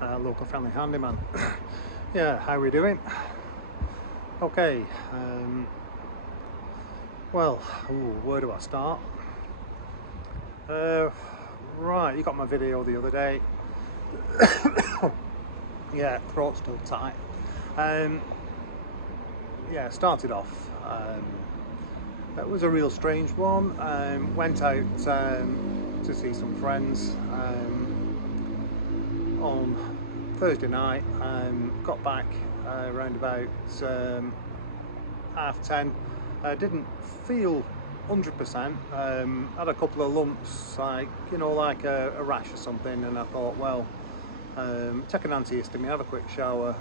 local friendly handyman. Yeah, how are we doing? Okay, well, where do I start? Right, you got my video the other day. Yeah, throat's still tight. Yeah, started off. It was a real strange one. Went out to see some friends on Thursday night. Got back around about 10:30. Didn't feel 100%. Had a couple of lumps, like like a rash or something, and I thought, well, take an antihistamine, have a quick shower,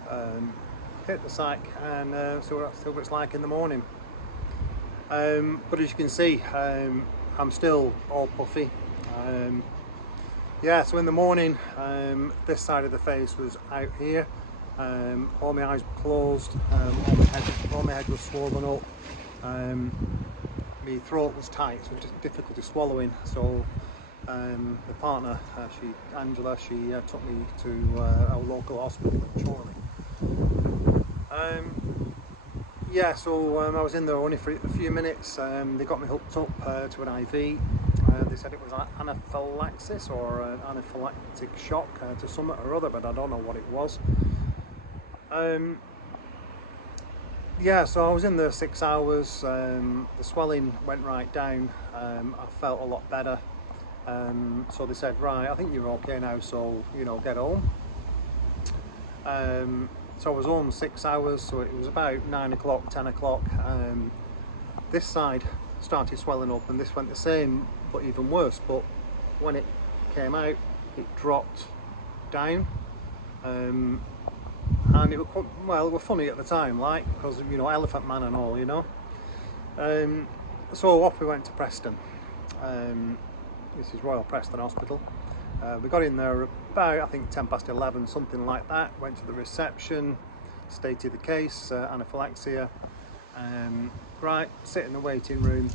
hit the sack, and see what it's like in the morning. But as you can see, I'm still all puffy. Yeah, so in the morning, this side of the face was out here. All my eyes were closed, all my head was swollen up. My throat was tight, so it was just difficulty swallowing. So the partner, Angela, she took me to our local hospital in Chorley. Yeah, so I was in there only for a few minutes. They got me hooked up to an IV. They said it was anaphylaxis or an anaphylactic shock to something or other, but I don't know what it was. Yeah, so I was in there 6 hours. The swelling went right down. I felt a lot better. So they said, right, I think you're okay now, so get home. So I was home 6 hours, so it was about 9 o'clock, 10 o'clock. This side started swelling up, and this went the same, but even worse. But when it came out, it dropped down. And it was funny at the time, like, because Elephant Man and all, So off we went to Preston. This is Royal Preston Hospital. We got in there about, I think, 11:10, something like that. Went to the reception, stated the case, anaphylaxia. Right, sit in the waiting room.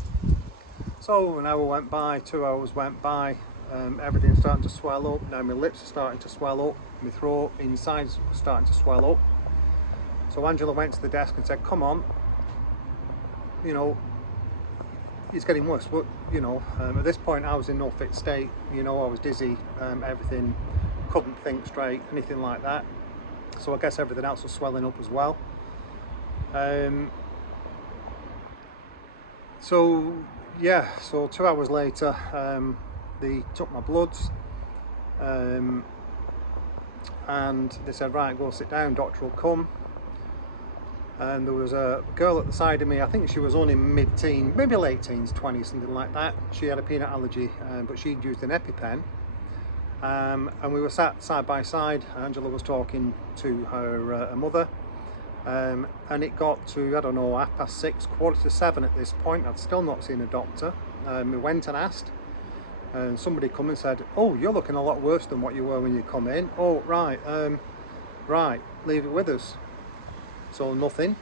So an hour went by, 2 hours went by. Everything's starting to swell up. Now my lips are starting to swell up. My throat inside's starting to swell up. So Angela went to the desk and said, come on, it's getting worse. But at this point I was in no fit state. I was dizzy, everything, couldn't think straight, anything like that. So I guess everything else was swelling up as well. So yeah, so 2 hours later, they took my bloods, and they said, right, go sit down, doctor will come. And there was a girl at the side of me, I think she was only mid-teens, maybe late teens, 20, something like that. She had a peanut allergy, but she'd used an EpiPen. And we were sat side by side. Angela was talking to her mother. And it got to, I don't know, 6:30, 6:45 at this point. I'd still not seen a doctor. We went and asked. And somebody come and said, oh, you're looking a lot worse than what you were when you come in. Oh, right, right, leave it with us. So nothing.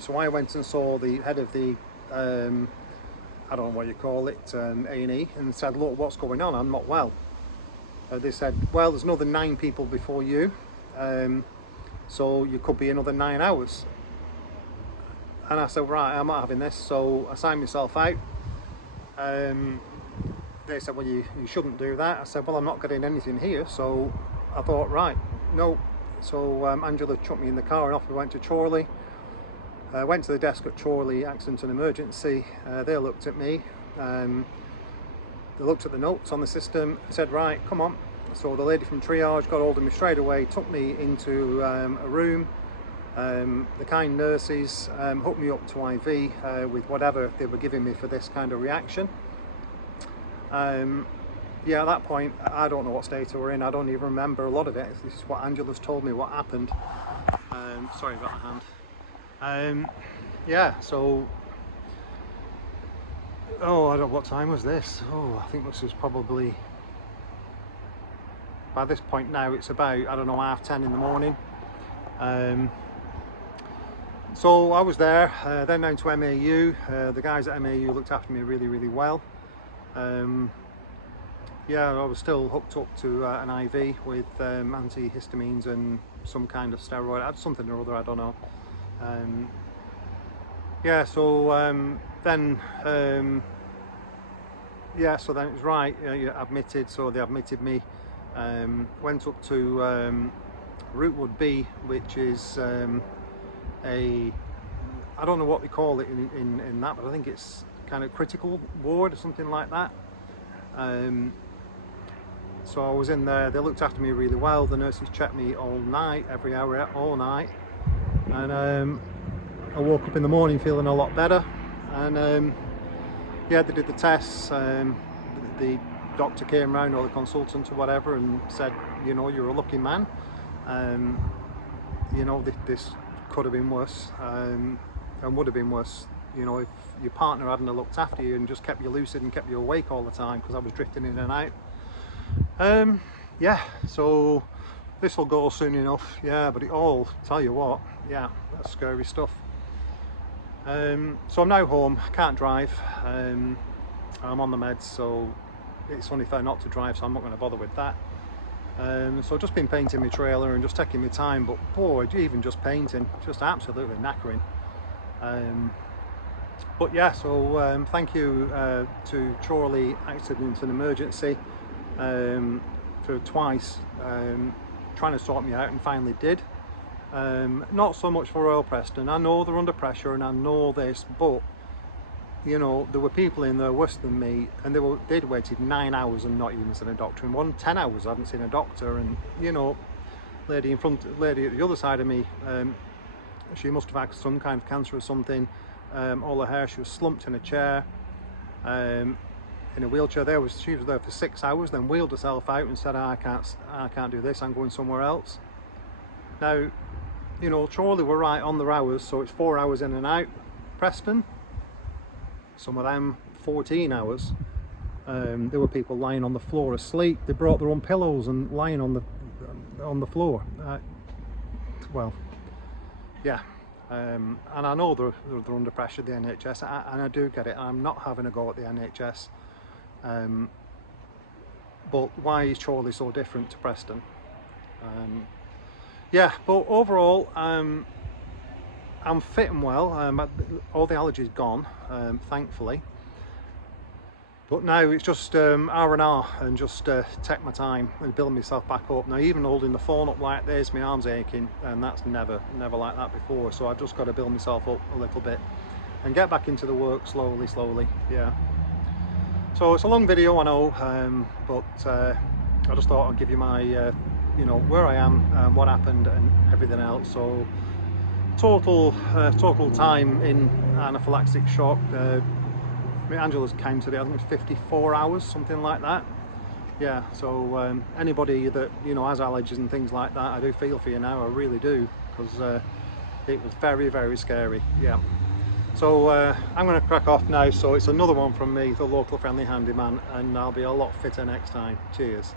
So I went and saw the head of the, I don't know what you call it, A&E, and said, look, what's going on? I'm not well. They said, well, there's another 9 people before you, so you could be another 9 hours. And I said, right, I'm not having this. So I signed myself out. They said, well, you shouldn't do that. I said, well, I'm not getting anything here. So I thought, right, no. So Angela chucked me in the car and off we went to Chorley. Went to the desk at Chorley Accident and Emergency. They looked at me. They looked at the notes on the system, said, right, come on. So the lady from triage got hold of me straight away, took me into a room. The kind nurses hooked me up to IV with whatever they were giving me for this kind of reaction. Yeah, at that point, I don't know what state we were in. I don't even remember a lot of it. This is what Angela's told me what happened. Sorry about the hand. Yeah, so, oh, I don't know, what time was this? Oh, I think this was probably, by this point now, it's about, I don't know, 10:30 in the morning. So I was there, then down to MAU. The guys at MAU looked after me really, really well. yeah, I was still hooked up to an IV with antihistamines and some kind of steroid, something or other, I don't know. Yeah, so then yeah, so then it was right, you're admitted, so they admitted me. Went up to Rootwood B, which is I don't know what they call it in that, but I think it's kind of critical ward or something like that. So I was in there, they looked after me really well, the nurses checked me all night, every hour, all night, and I woke up in the morning feeling a lot better, and yeah, they did the tests, the doctor came round, or the consultant or whatever, and said, you know, you're a lucky man, you know, this could have been worse, and would have been worse, you know, if your partner hadn't looked after you and just kept you lucid and kept you awake all the time, because I was drifting in and out. Yeah, so this will go soon enough, yeah, but it all, tell you what, yeah, that's scary stuff. So I'm now home, I can't drive, I'm on the meds, so it's only fair not to drive, so I'm not going to bother with that. So I've just been painting my trailer and just taking my time, but boy, even just painting, just absolutely knackering. But yeah, so thank you to Chorley Accident and Emergency for twice trying to sort me out, and finally did. Not so much for Royal Preston, I know they're under pressure and I know this, but you know, there were people in there worse than me, and they'd waited 9 hours and not even seen a doctor, and 10 hours I hadn't seen a doctor. And you know, lady at the other side of me, she must have had some kind of cancer or something. All her hair, she was slumped in a chair, in a wheelchair. She was there for 6 hours, then wheeled herself out and said, I can't do this, I'm going somewhere else. Now, you know, Chorley were right on their hours, so it's 4 hours in and out. Preston, some of them 14 hours. There were people lying on the floor asleep. They brought their own pillows and lying on the floor. Well, yeah, and I know they're under pressure, the NHS, and I do get it. I'm not having a go at the NHS, but why is Chorley so different to Preston? Yeah, but overall, I'm fit and well. All the allergies gone, thankfully. But now it's just R&R and just take my time and build myself back up. Now, even holding the phone up like this, my arm's aching, and that's never like that before. So I've just got to build myself up a little bit and get back into the work slowly, yeah. So it's a long video, I know, but I just thought I'd give you my, you know, where I am, what happened and everything else. So total time in anaphylactic shock. Angela's counted it, I think it's 54 hours, something like that. Yeah, so anybody that, you know, has allergies and things like that, I do feel for you now, I really do, because it was very scary, yeah. So I'm going to crack off now, so it's another one from me, the local friendly handyman, and I'll be a lot fitter next time. Cheers.